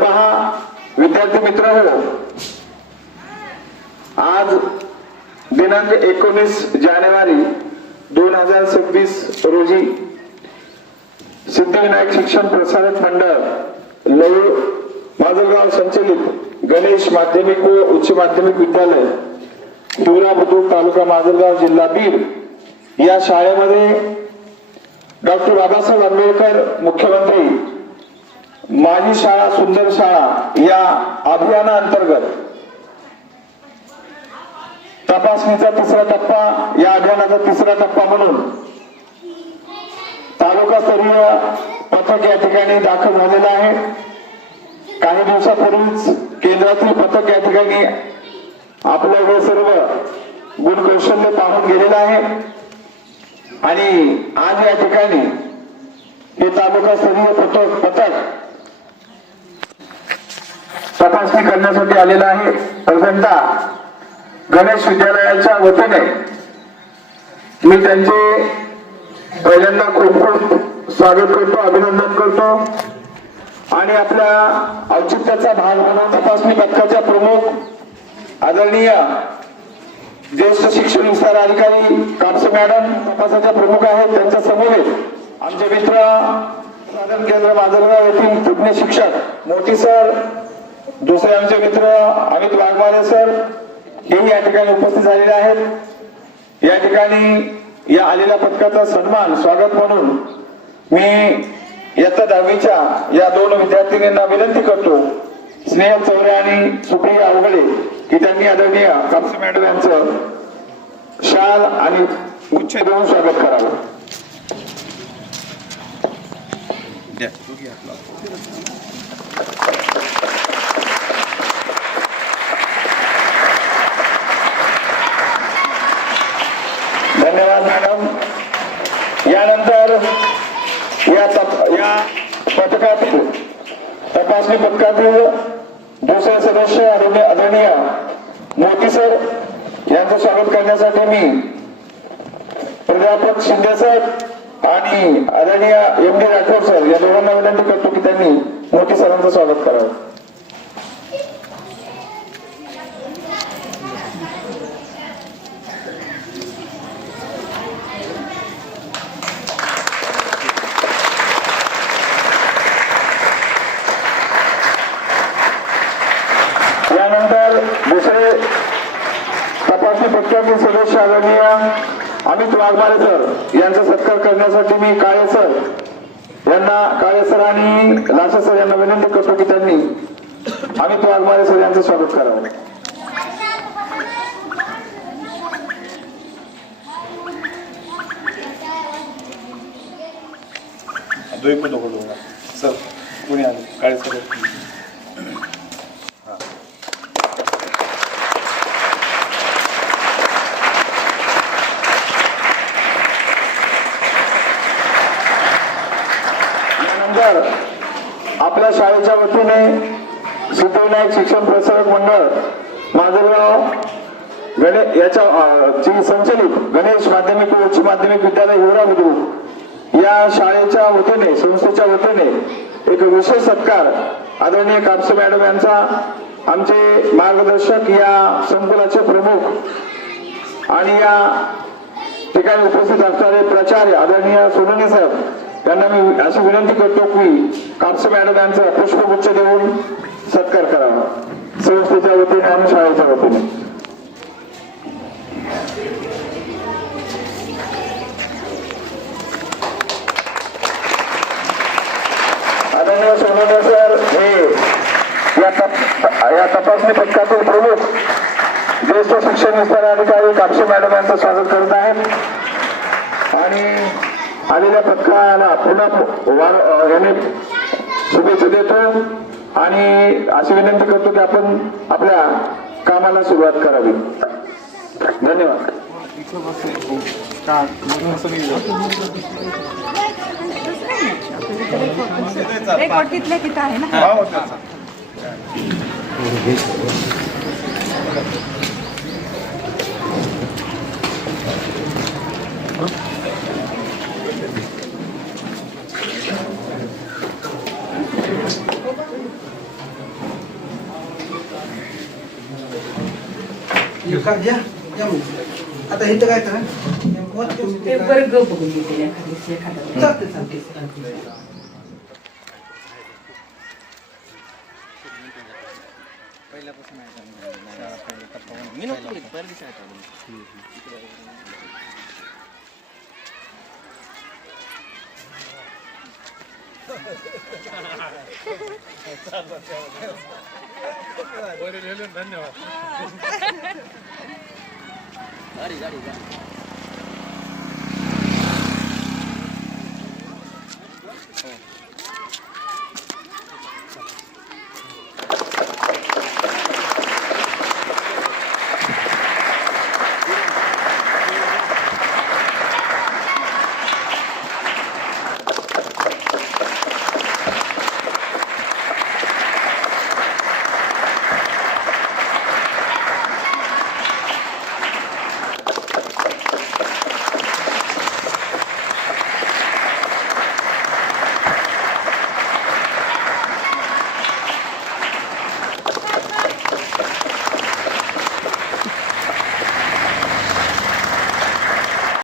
पहा विद्यार्थी मित्र हो, आज दिनांक 19 जानेवारी 2026 रोजी सिद्धिविनायक शिक्षण प्रसारक मंडळ लव माजलगाव संचलित गणेश माध्यमिक व उच्च माध्यमिक विद्यालय हिवरा बुद्रुक तालुका माजलगाव जिल्हा बीड या शाळेमध्ये डॉक्टर बाबासाहेब आंबेडकर मुख्यमंत्री माझी शाळा सुंदर शाळा या अभियानाअंतर्गत तपासणीचा तिसरा टप्पा, या अभियानाचा तिसरा टप्पा म्हणून तालुकास्तरीय पथक या ठिकाणी दाखल झालेलं आहे। काही दिवसापूर्वीच केंद्रातील पथक या ठिकाणी आपलं हे सर्व गुणकौशल्य पाहून गेलेलं आहे आणि आज या ठिकाणी हे तालुकास्तरीय पथक तपासणी करण्यासाठी आलेलं आहे। प्रथमतः गणेश विद्यालयाच्या वतीने मी त्यांचे पहिल्यांदा खूप खूप स्वागत करतो, अभिनंदन करतो आणि आपल्या औचित्याचा भाग म्हणून तपासणी पथकाच्या प्रमुख आदरणीय ज्येष्ठ शिक्षण विस्तार अधिकारी कापसे मॅडम तपासाच्या प्रमुख आहेत, त्यांच्या समवेत आमचे मित्र साधन केंद्र माजलगाव येथील तज्ञ शिक्षक मोठी सर, दुसरे आमचे मित्र अमित वाघमारे सर हेही या ठिकाणी उपस्थित झालेले आहेत। या ठिकाणी या आलेल्या पथकाचा सन्मान स्वागत म्हणून मी इयत्ता 10वीच्या या दोन विद्यार्थिनींना विनंती करतो, स्नेहल चौरे आणि सुप्रिया अवघडे, की त्यांनी आदरणीय कापसे मॅडम यांचं शाल आणि गुच्छ देऊन स्वागत करावं। धन्यवाद मॅडम। यानंतर या पथकातील तपासणी पथकातील दुसरे सदस्य आदरणीय मोठी सर यांचं स्वागत करण्यासाठी मी प्राध्यापक शिंदे सर आणि आदरणीय एम.डी. राठोड सर या दोघांना विनंती करतो की त्यांनी मोठी सरांचं स्वागत करावं। यानंतर दुसरे तपासणी पथकातील सदस्य आदरणीय अमित वाघमारे सर यांचा सत्कार करण्यासाठी मी काळे सर आणि लासे सर यांना विनंती करतो की त्यांनी अमित वाघमारे सर यांचं स्वागत करावं। सर कोणी आले? काळे सर आपल्या शाळेच्या वतीने सिद्धिविनायक शिक्षण प्रसारक मंडळ माजलगाव याच्या संचलित गणेश माध्यमिक व उच्च माध्यमिक विद्यालय हिवरा बुद्रुक या शाळेच्या वतीने संस्थेच्या वतीने एक विशेष सत्कार आदरणीय कापसे मॅडम यांचा, आमचे मार्गदर्शक, या संकुलाचे प्रमुख आणि या ठिकाणी उपस्थित असणारे प्राचार्य आदरणीय सोनवणे साहेब त्यांना मी अशी विनंती करतो की कापसे मॅडम यांचा पुष्पगुच्छ देऊन सत्कार करावा संस्थेच्या वतीने आणि शाळेच्या वतीने। आदरणीय सोनवणे सर हे या तपासणी पथकातील प्रमुख ज्येष्ठ शिक्षण विस्तार अधिकारी कापसे मॅडम यांचं स्वागत करत आहेत आणि आलेल्या पथकाला पुन्हा याने शुभेच्छा देतो आणि अशी विनंती करतो की आपण आपल्या कामाला सुरुवात करावी। धन्यवाद। तिथं आहे ना। आता इथं काय करा ते बरं ग बघून घेते एखाद्या चालते चालते धन्यवाद.